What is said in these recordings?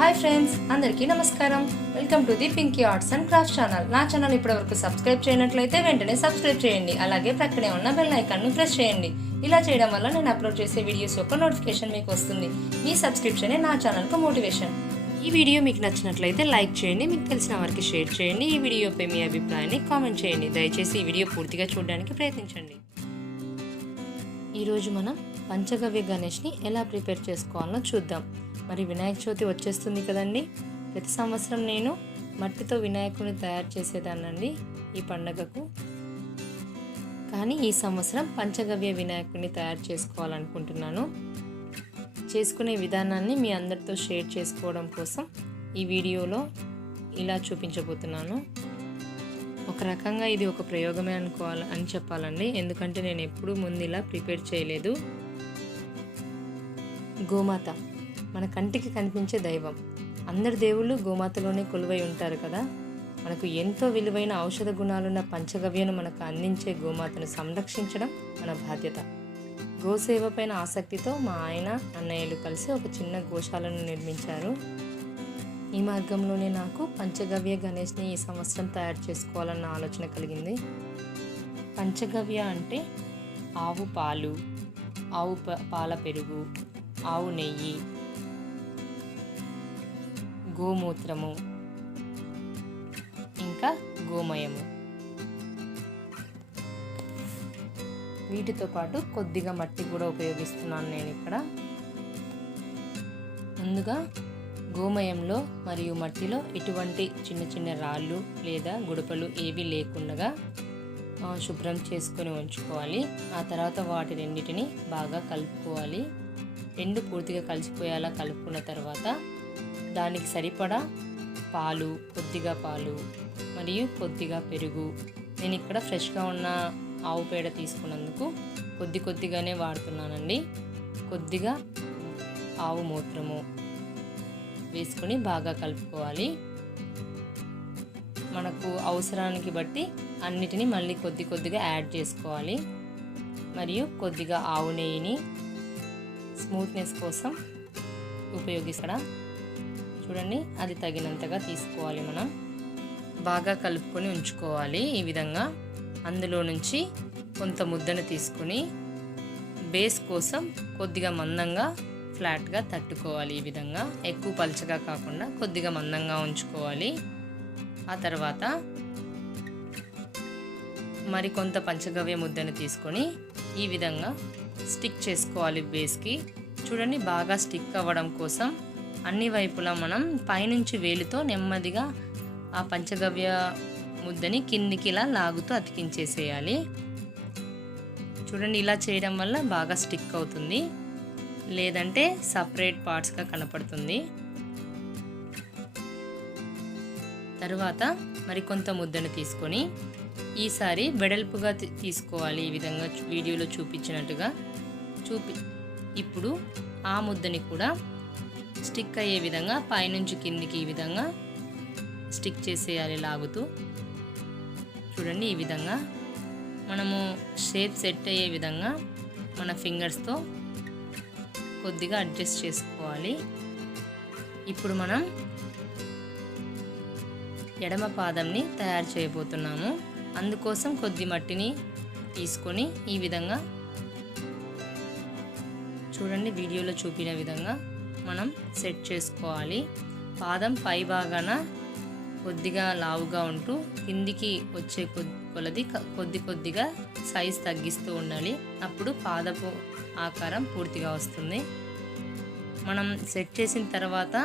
Hi friends, అందరికీ నమస్కారం. Welcome to the Pinky arts and crafts channel. నా ఛానల్ ఇప్పటివరకు సబ్స్క్రైబ్ చేయనట్లయితే వెంటనే సబ్స్క్రైబ్ చేయండి. అలాగే ప్రక్కనే ఉన్న బెల్ ఐకాన్ను ప్రెస్ చేయండి. ఇలా చేయడం వల్ల నేను అప్లోడ్ చేసే వీడియోస్ యొక్క నోటిఫికేషన్ మీకు వస్తుంది. మీ సబ్స్క్రిప్షనే నా ఛానల్కు మోటివేషన్. ఈ వీడియో మీకు నచ్చినట్లయితే లైక్ చేయండి, మీకు తెలిసిన వారికి షేర్ చేయండి. ఈ వీడియోపై మీ అభిప్రాయాన్ని కామెంట్ చేయండి. దయచేసి ఈ వీడియో పూర్తిగా చూడడానికి ప్రయత్నించండి. ఈరోజు మనం పంచగవ్య గణేష్ని ఎలా ప్రిపేర్ చేసుకోవాలో చూద్దాం. మరి వినాయక చవితి వచ్చేస్తుంది కదండి. ప్రతి సంవత్సరం నేను మట్టితో వినాయకుడిని తయారు చేసేదానండి ఈ పండగకు. కానీ ఈ సంవత్సరం పంచగవ్య వినాయకుడిని తయారు చేసుకోవాలనుకుంటున్నాను. చేసుకునే విధానాన్ని మీ అందరితో షేర్ చేసుకోవడం కోసం ఈ వీడియోలో ఇలా చూపించబోతున్నాను. ఒక రకంగా ఇది ఒక ప్రయోగమే అని చెప్పాలండి. ఎందుకంటే నేను ఎప్పుడూ ముందు ఇలా ప్రిపేర్ చేయలేదు. గోమాత మన కంటికి కనిపించే దైవం. అందరి దేవుళ్ళు గోమాతలోనే కొలువై ఉంటారు కదా. మనకు ఎంతో విలువైన ఔషధ గుణాలున్న పంచగవ్యను మనకు అందించే గోమాతను సంరక్షించడం మన బాధ్యత. గోసేవ పైన ఆసక్తితో మా ఆయన అన్నయ్యలు కలిసి ఒక చిన్న గోశాలను నిర్మించారు. ఈ మార్గంలోనే నాకు పంచగవ్య గణేష్ని ఈ సంవత్సరం తయారు చేసుకోవాలన్న ఆలోచన కలిగింది. పంచగవ్య అంటే ఆవు పాలు, ఆవు పాల పెరుగు, ఆవు నెయ్యి, గోమూత్రము, ఇంకా గోమయము. వీటితో పాటు కొద్దిగా మట్టి కూడా ఉపయోగిస్తున్నాను నేను ఇక్కడ. ముందుగా గోమయంలో మరియు మట్టిలో ఎటువంటి చిన్న చిన్న రాళ్ళు లేదా గుడపలు ఏవి లేకుండా శుభ్రం చేసుకొని ఉంచుకోవాలి. ఆ తర్వాత వాటి రెండింటిని బాగా కలుపుకోవాలి. రెండు పూర్తిగా కలిసిపోయేలా కలుపుకున్న తర్వాత దానికి సరిపడా పాలు, కొద్దిగా పాలు మరియు కొద్దిగా పెరుగు. నేను ఇక్కడ ఫ్రెష్గా ఉన్న ఆవు పేడ తీసుకున్నందుకు కొద్దిగానే వాడుతున్నానండి. కొద్దిగా ఆవు మూత్రము వేసుకొని బాగా కలుపుకోవాలి. మనకు అవసరానికి బట్టి అన్నిటినీ మళ్ళీ కొద్దిగా యాడ్ చేసుకోవాలి. మరియు కొద్దిగా ఆవు నెయ్యిని స్మూత్నెస్ కోసం ఉపయోగిస్తాడా చూడండి. అది తగినంతగా తీసుకోవాలి. మనం బాగా కలుపుకొని ఉంచుకోవాలి. ఈ విధంగా అందులో నుంచి కొంత ముద్దను తీసుకొని బేస్ కోసం కొద్దిగా మందంగా ఫ్లాట్గా తట్టుకోవాలి. ఈ విధంగా ఎక్కువ పలచగా కాకుండా కొద్దిగా మందంగా ఉంచుకోవాలి. ఆ తర్వాత మరికొంత పంచగవ్య ముద్దను తీసుకొని ఈ విధంగా స్టిక్ చేసుకోవాలి బేస్కి. చూడండి, బాగా స్టిక్ అవ్వడం కోసం అన్ని వైపులా మనం పైనుంచి వేలితో నెమ్మదిగా ఆ పంచగవ్య ముద్దని కిందికి ఇలా లాగుతూ అతికించేసేయాలి. చూడండి, ఇలా చేయడం వల్ల బాగా స్టిక్ అవుతుంది, లేదంటే సపరేట్ పార్ట్స్గా కనపడుతుంది. తరువాత మరికొంత ముద్దను తీసుకొని ఈసారి వెడల్పుగా తీసుకోవాలి. ఈ విధంగా వీడియోలో చూపించినట్టుగా ఇప్పుడు ఆ ముద్దని కూడా స్టిక్ అయ్యే విధంగా పైనుంచి కిందికి ఈ విధంగా స్టిక్ చేసేయాలి లాగుతూ. చూడండి, ఈ విధంగా మనము షేప్ సెట్ అయ్యే విధంగా మన ఫింగర్స్తో కొద్దిగా అడ్జస్ట్ చేసుకోవాలి. ఇప్పుడు మనం ఎడమ పాదంని తయారు చేయబోతున్నాము. అందుకోసం కొద్ది మట్టిని తీసుకొని ఈ విధంగా చూడండి, వీడియోలో చూపిన విధంగా మనం సెట్ చేసుకోవాలి. పాదం పై భాగాన కొద్దిగా లావుగా ఉంటూ కిందికి వచ్చే కొలది కొద్దిగా సైజ్ తగ్గిస్తూ ఉండాలి. అప్పుడు పాదపు ఆకారం పూర్తిగా వస్తుంది. మనం సెట్ చేసిన తర్వాత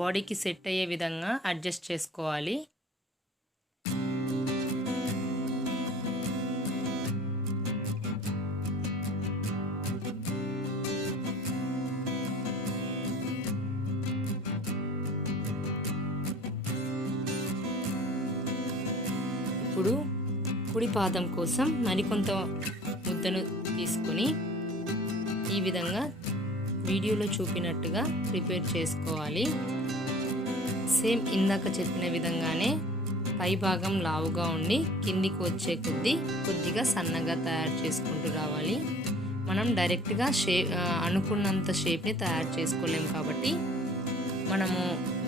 బాడీకి సెట్ అయ్యే విధంగా అడ్జస్ట్ చేసుకోవాలి. ఇప్పుడు కుడి పాదం కోసం మరికొంత ముద్దను తీసుకొని ఈ విధంగా వీడియోలో చూపినట్టుగా ప్రిపేర్ చేసుకోవాలి. సేమ్ ఇందాక చెప్పిన విధంగానే పై భాగం లావుగా ఉండి కిందికి వచ్చే కొద్దిగా సన్నగా తయారు చేసుకుంటూ రావాలి. మనం డైరెక్ట్గా అనుకున్నంత షేప్ని తయారు చేసుకోలేము కాబట్టి మనము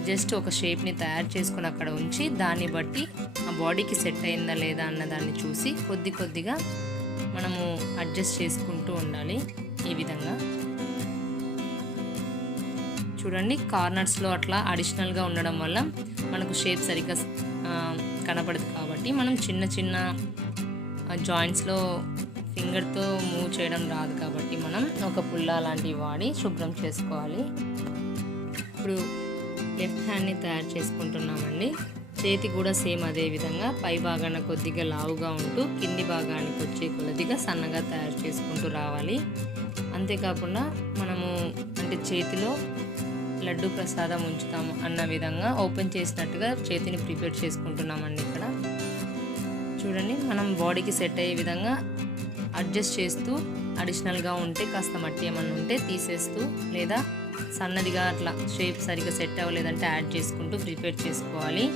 జస్ట్ ఒక షేప్ని తయారు చేసుకుని అక్కడ ఉంచి దాన్ని బట్టి ఆ బాడీకి సెట్ అయిందా లేదా అన్న దాన్ని చూసి కొద్దిగా మనము అడ్జస్ట్ చేసుకుంటూ ఉండాలి. ఈ విధంగా చూడండి, కార్నర్స్లో అట్లా అడిషనల్గా ఉండడం వల్ల మనకు షేప్ సరిగ్గా కనపడదు కాబట్టి మనం చిన్న జాయింట్స్లో ఫింగర్తో మూవ్ చేయడం రాదు కాబట్టి మనం ఒక పుల్ల లాంటివి వాడి శుభ్రం చేసుకోవాలి. ఇప్పుడు లెఫ్ట్ హ్యాండ్ని తయారు చేసుకుంటున్నామండి. చేతి కూడా సేమ్ అదే విధంగా పై భాగాన కొద్దిగా లావుగా ఉంటూ కింది భాగానికి వచ్చే కొద్దిగా సన్నగా తయారు చేసుకుంటూ రావాలి. అంతేకాకుండా మనము అంటే చేతిలో లడ్డు ప్రసాదం ఉంచుతాము అన్న విధంగా ఓపెన్ చేసినట్టుగా చేతిని ప్రిపేర్ చేసుకుంటున్నామండి. ఇక్కడ చూడండి, మనం బాడీకి సెట్ అయ్యే విధంగా అడ్జస్ట్ చేస్తూ అడిషనల్గా ఉంటే కాస్త మట్టి ఏమన్నా ఉంటే తీసేస్తూ లేదా సన్నదిగా అట్లా షేప్ సరిగ్గా సెట్ అవ్వలేదంటే యాడ్ చేసుకుంటూ ప్రిపేర్ చేసుకోవాలి.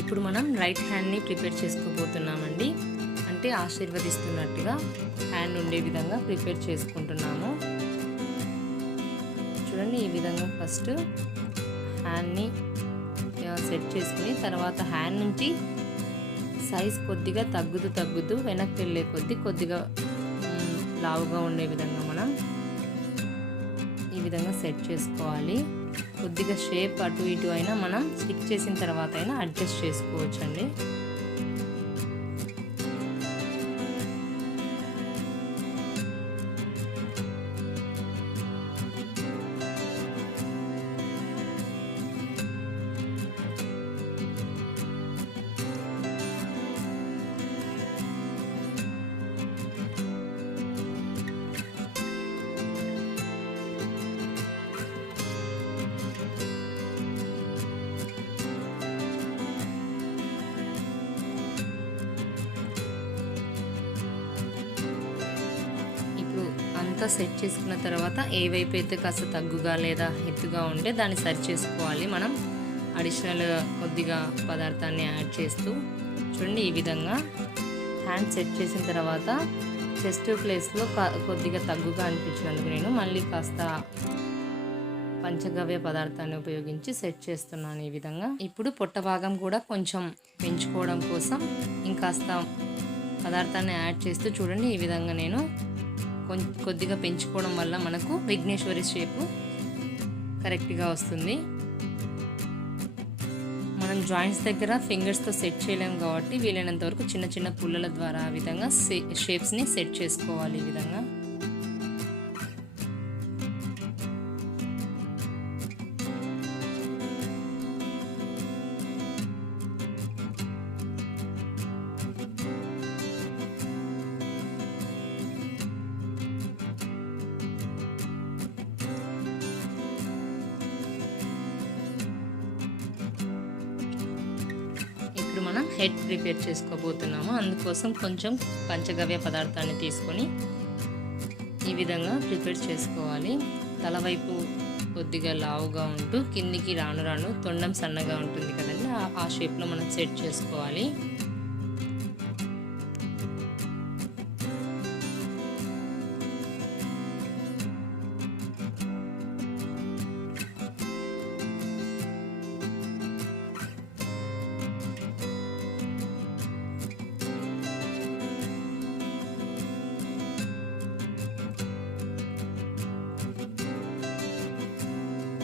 ఇప్పుడు మనం రైట్ హ్యాండ్ని ప్రిపేర్ చేసుకోబోతున్నామండి. అంటే ఆశీర్వదిస్తున్నట్టుగా హ్యాండ్ ఉండే విధంగా ప్రిపేర్ చేసుకుంటున్నాము. చూడండి, ఈ విధంగా ఫస్ట్ హ్యాండ్ని సెట్ చేసుకుని తర్వాత హ్యాండ్ నుంచి సైజ్ కొద్దిగా తగ్గుతూ వెనక్కి వెళ్ళే కొద్దిగా లావుగా ఉండే విధంగా మనం ఈ విధంగా సెట్ చేసుకోవాలి. కొద్దిగా షేప్ అటు ఇటు అయినా మనం స్టిక్ చేసిన తర్వాత అయినా అడ్జస్ట్ చేసుకోవచ్చండి. అంతా సెట్ చేసుకున్న తర్వాత ఏ వైపు అయితే కాస్త తగ్గుగా లేదా ఎత్తుగా ఉంటే దాన్ని సరి చేసుకోవాలి. మనం అడిషనల్ కొద్దిగా పదార్థాన్ని యాడ్ చేస్తూ చూడండి, ఈ విధంగా హ్యాండ్ సెట్ చేసిన తర్వాత చెస్ట్ ప్లేస్లో కొద్దిగా తగ్గుగా అనిపించినందుకు నేను మళ్ళీ కాస్త పంచగవ్య పదార్థాన్ని ఉపయోగించి సెట్ చేస్తున్నాను ఈ విధంగా. ఇప్పుడు పొట్ట భాగం కూడా కొంచెం పెంచుకోవడం కోసం ఇంకాస్త పదార్థాన్ని యాడ్ చేస్తూ చూడండి, ఈ విధంగా నేను కొద్దిగా పెంచుకోవడం వల్ల మనకు విఘ్నేశ్వరి షేపు కరెక్ట్గా వస్తుంది. మనం జాయింట్స్ దగ్గర ఫింగర్స్తో సెట్ చేయలేము కాబట్టి వీలైనంత వరకు చిన్న పుల్లల ద్వారా ఆ విధంగా షేప్స్ని సెట్ చేసుకోవాలి. ఈ విధంగా ఇప్పుడు మనం హెడ్ ప్రిపేర్ చేసుకోబోతున్నాము. అందుకోసం కొంచెం పంచగవ్య పదార్థాన్ని తీసుకొని ఈ విధంగా ప్రిపేర్ చేసుకోవాలి. తలవైపు కొద్దిగా లావుగా ఉంటూ కిందికి రాను తొండం సన్నగా ఉంటుంది కదండి, ఆ షేప్లో మనం సెట్ చేసుకోవాలి.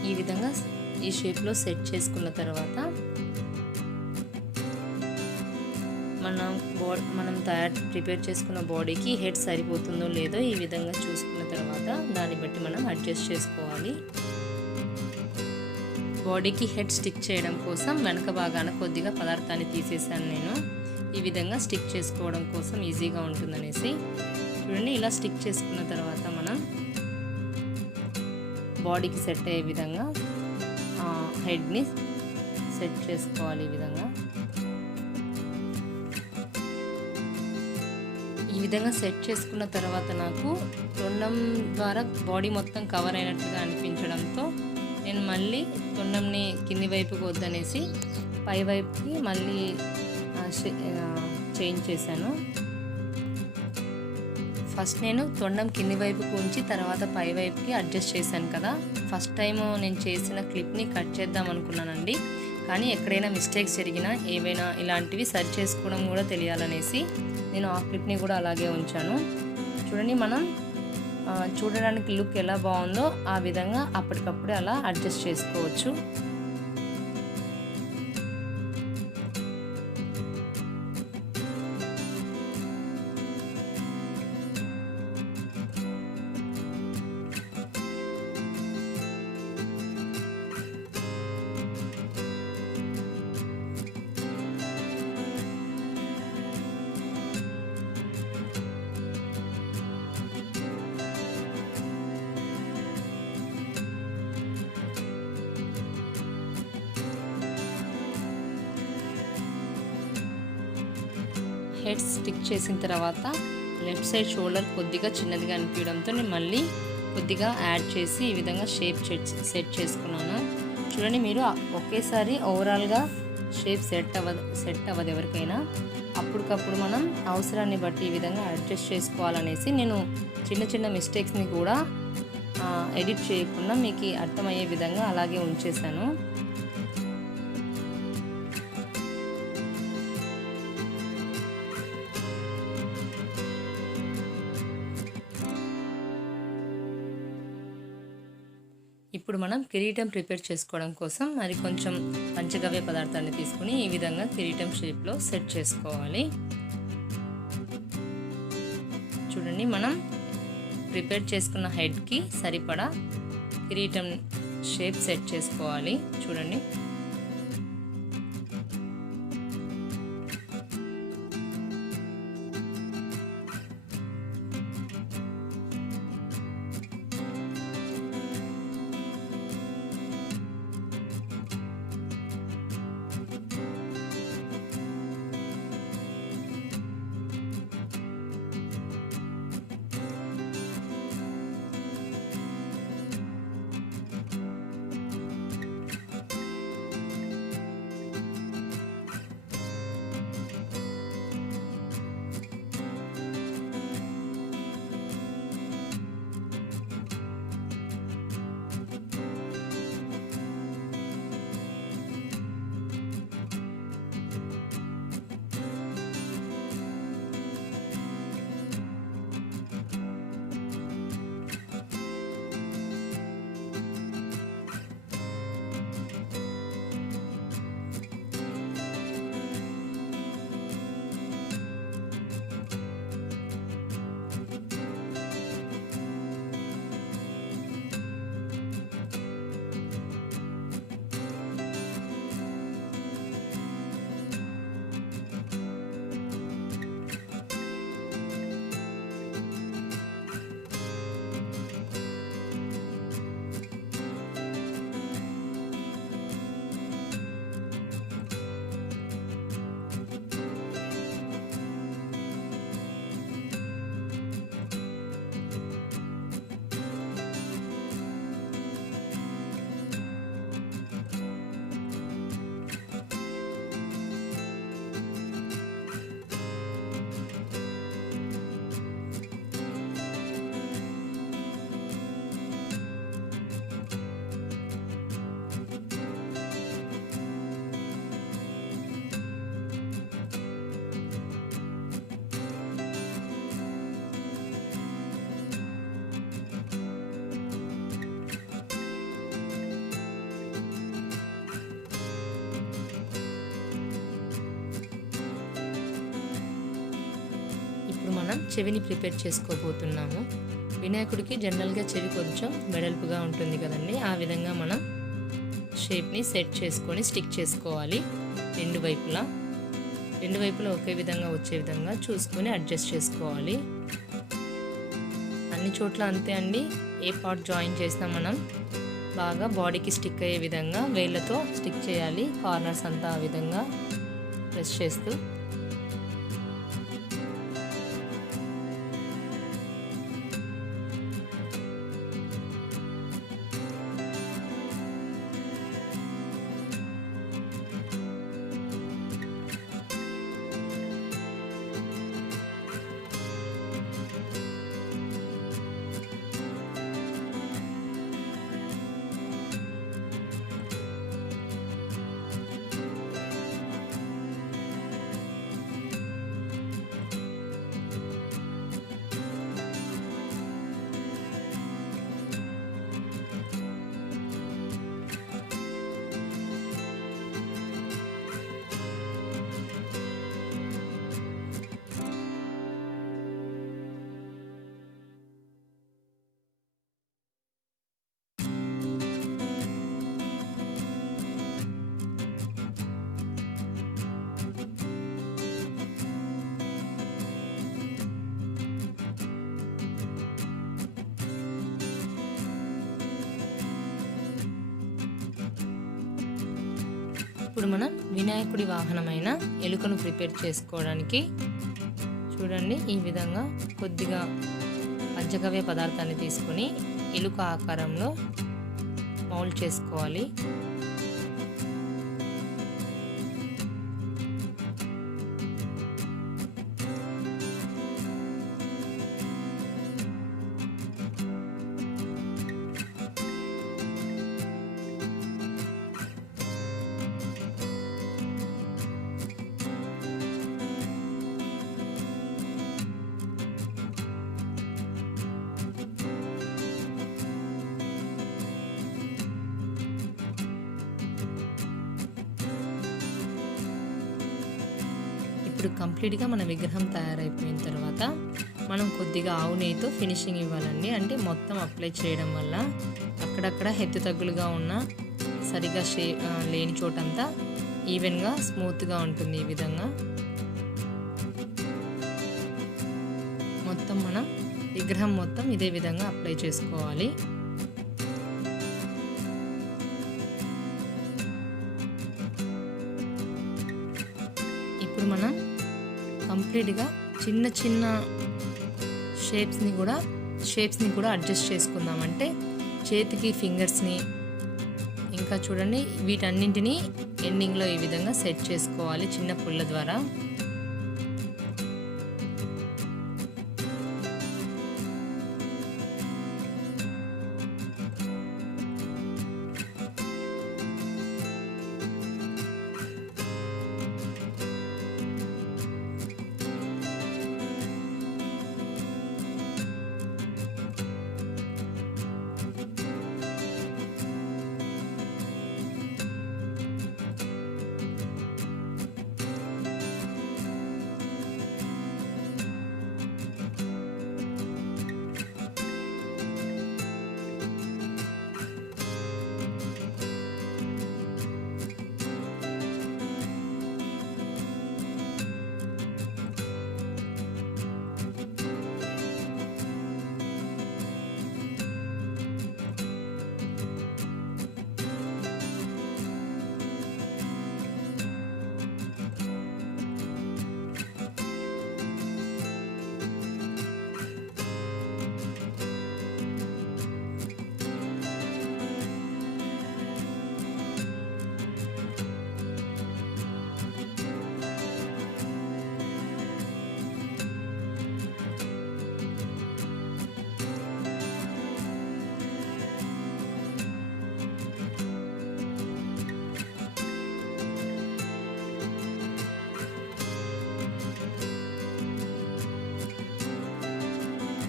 ఈ విధంగా ఈ షేప్లో సెట్ చేసుకున్న తర్వాత మనం ప్రిపేర్ చేసుకున్న బాడీకి హెడ్ సరిపోతుందో లేదో ఈ విధంగా చూసుకున్న తర్వాత దాన్ని బట్టి మనం అడ్జస్ట్ చేసుకోవాలి. బాడీకి హెడ్ స్టిక్ చేయడం కోసం వెనక భాగాన కొద్దిగా పదార్థాన్ని తీసేసాను నేను. ఈ విధంగా స్టిక్ చేసుకోవడం కోసం ఈజీగా ఉంటుందనేసి. చూడండి, ఇలా స్టిక్ చేసుకున్న తర్వాత మనం బాడీకి సెట్ అయ్యే విధంగా హెడ్ని సెట్ చేసుకోవాలి. ఈ విధంగా సెట్ చేసుకున్న తర్వాత నాకు తొండం ద్వారా బాడీ మొత్తం కవర్ అయినట్లుగా అనిపించడంతో నేను మళ్ళీ తొండంని కింది వైపుకి వద్దనేసి పై వైపుకి మళ్ళీ చేంజ్ చేశాను. ఫస్ట్ నేను తొండం కింది వైపుకి ఉంచి తర్వాత పై వైపుకి అడ్జస్ట్ చేశాను కదా. ఫస్ట్ టైం నేను చేసిన క్లిప్ని కట్ చేద్దాం అనుకున్నానండి, కానీ ఎక్కడైనా మిస్టేక్స్ జరిగినా ఏవైనా ఇలాంటివి సరి చేసుకోవడం కూడా తెలియాలనేసి నేను ఆ క్లిప్ని కూడా అలాగే ఉంచాను. చూడండి, మనం చూడడానికి లుక్ ఎలా బాగుందో ఆ విధంగా అప్పటికప్పుడే అలా అడ్జస్ట్ చేసుకోవచ్చు. హెడ్ స్టిక్ చేసిన తర్వాత లెఫ్ట్ సైడ్ షోల్డర్ కొద్దిగా చిన్నదిగా అనిపించడంతో నేను మళ్ళీ కొద్దిగా యాడ్ చేసి ఈ విధంగా షేప్ సెట్ చేసుకున్నాను. చూడండి, మీరు ఒకేసారి ఓవరాల్గా షేప్ సెట్ అవ్వదు ఎవరికైనా. అప్పటికప్పుడు మనం అవసరాన్ని బట్టి ఈ విధంగా అడ్జస్ట్ చేసుకోవాలనేసి నేను చిన్న చిన్న మిస్టేక్స్ని కూడా ఎడిట్ చేయకుండా మీకు అర్థమయ్యే విధంగా అలాగే ఉంచేసాను. ఇప్పుడు మనం కిరీటం ప్రిపేర్ చేసుకోవడం కోసం మరి కొంచెం పంచగవ్య పదార్థాన్ని తీసుకుని ఈ విధంగా కిరీటం షేప్లో సెట్ చేసుకోవాలి. చూడండి, మనం ప్రిపేర్ చేసుకున్న హెడ్కి సరిపడా కిరీటం షేప్ సెట్ చేసుకోవాలి. చూడండి, మనం చెవిని ప్రిపేర్ చేసుకోబోతున్నాము. వినాయకుడికి జనరల్గా చెవి కొంచెం వెడల్పుగా ఉంటుంది కదండి, ఆ విధంగా మనం షేప్ని సెట్ చేసుకొని స్టిక్ చేసుకోవాలి. రెండు వైపులా ఒకే విధంగా వచ్చే విధంగా చూసుకొని అడ్జస్ట్ చేసుకోవాలి. అన్ని చోట్ల అంతే అండి. ఏ పార్ట్ జాయిన్ చేసినా మనం బాగా బాడీకి స్టిక్ అయ్యే విధంగా వేళ్ళతో స్టిక్ చేయాలి. కార్నర్స్ అంతా ఆ విధంగా ప్రెస్ చేస్తూ ఇప్పుడు మనం వినాయకుడి వాహనమైన ఎలుకను ప్రిపేర్ చేసుకోవడానికి చూడండి ఈ విధంగా కొద్దిగా పంచగవ్య పదార్థాన్ని తీసుకొని ఎలుక ఆకారంలో మౌల్డ్ చేసుకోవాలి. ఇప్పుడు కంప్లీట్గా మన విగ్రహం తయారైపోయిన తర్వాత మనం కొద్దిగా ఆవు నెయ్యితో ఫినిషింగ్ ఇవ్వాలండి. అంటే మొత్తం అప్లై చేయడం వల్ల అక్కడక్కడ హెత్తు తగ్గులుగా ఉన్న సరిగా లేని చోటంతా ఈవెన్గా స్మూత్గా ఉంటుంది. ఈ విధంగా మొత్తం మనం విగ్రహం మొత్తం ఇదే విధంగా అప్లై చేసుకోవాలి. ఇప్పుడు మనం కంప్లీట్గా చిన్న చిన్న షేప్స్ని కూడా అడ్జస్ట్ చేసుకుందాం. అంటే చేతికి ఫింగర్స్ని ఇంకా చూడండి వీటన్నింటినీ ఎండింగ్లో ఈ విధంగా సెట్ చేసుకోవాలి చిన్న పుల్ల ద్వారా.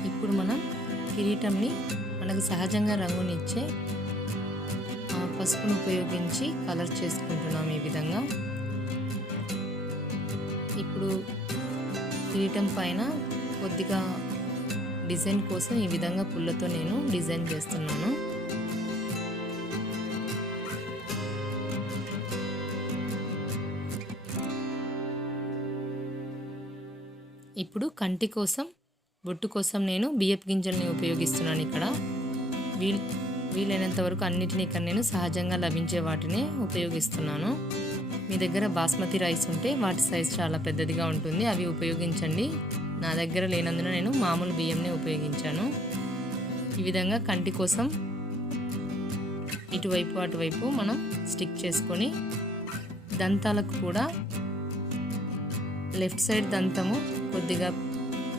ఇప్పుడు మనం కిరీటంని మనకు సహజంగా రంగునిచ్చే పసుపును ఉపయోగించి కలర్ చేసుకుంటున్నాం ఈ విధంగా. ఇప్పుడు కిరీటం పైన కొద్దిగా డిజైన్ కోసం ఈ విధంగా పుల్లతో నేను డిజైన్ చేస్తున్నాను. ఇప్పుడు కంటి కోసం బొట్టు కోసం నేను బియ్యపు గింజల్ని ఉపయోగిస్తున్నాను ఇక్కడ. వీలైనంత వరకు అన్నిటినీ ఇక్కడ నేను సహజంగా లభించే వాటిని ఉపయోగిస్తున్నాను. మీ దగ్గర బాస్మతి రైస్ ఉంటే వాటి సైజ్ చాలా పెద్దదిగా ఉంటుంది, అవి ఉపయోగించండి. నా దగ్గర లేనందున నేను మామూలు బియ్యంని ఉపయోగించాను. ఈ విధంగా కంటి కోసం ఇటువైపు అటువైపు మనం స్టిక్ చేసుకొని, దంతాలకు కూడా లెఫ్ట్ సైడ్ దంతము కొద్దిగా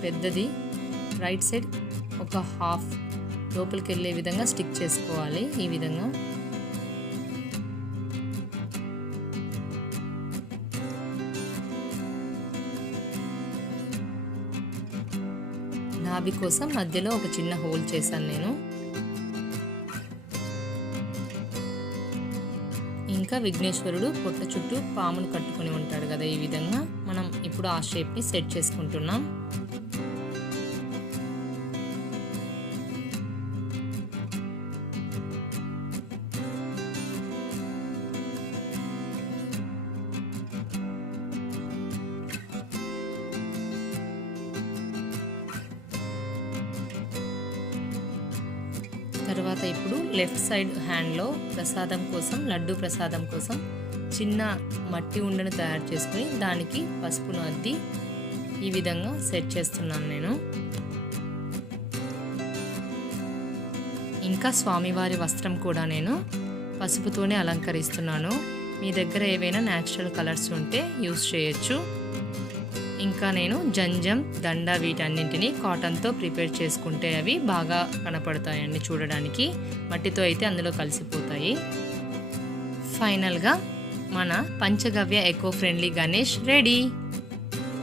పెద్దది, రైట్ సైడ్ ఒక హాఫ్ లోపలికి వెళ్ళే విధంగా స్టిక్ చేసుకోవాలి. ఈ విధంగా నాభి కోసం మధ్యలో ఒక చిన్న హోల్ చేశాను నేను. ఇంకా విఘ్నేశ్వరుడు పొట్ట చుట్టూ పామును కట్టుకొని ఉంటాడు కదా, ఈ విధంగా మనం ఇప్పుడు ఆ షేప్ని సెట్ చేసుకుంటున్నాం. తర్వాత ఇప్పుడు లెఫ్ట్ సైడ్ హ్యాండ్లో ప్రసాదం కోసం, లడ్డు ప్రసాదం కోసం చిన్న మట్టి ఉండను తయారు చేసుకుని దానికి పసుపును అద్ది ఈ విధంగా సెట్ చేస్తున్నాను నేను. ఇంకా స్వామివారి వస్త్రం కూడా నేను పసుపుతోనే అలంకరిస్తున్నాను. మీ దగ్గర ఏవైనా న్యాచురల్ కలర్స్ ఉంటే యూస్ చేయొచ్చు. ఇంకా నేను జంజం, దండ వీటన్నింటినీ కాటన్తో ప్రిపేర్ చేసుకుంటే అవి బాగా కనపడతాయండి చూడడానికి. మట్టితో అయితే అందులో కలిసిపోతాయి. ఫైనల్గా మన పంచగవ్య ఎకో ఫ్రెండ్లీ గణేష్ రెడీ.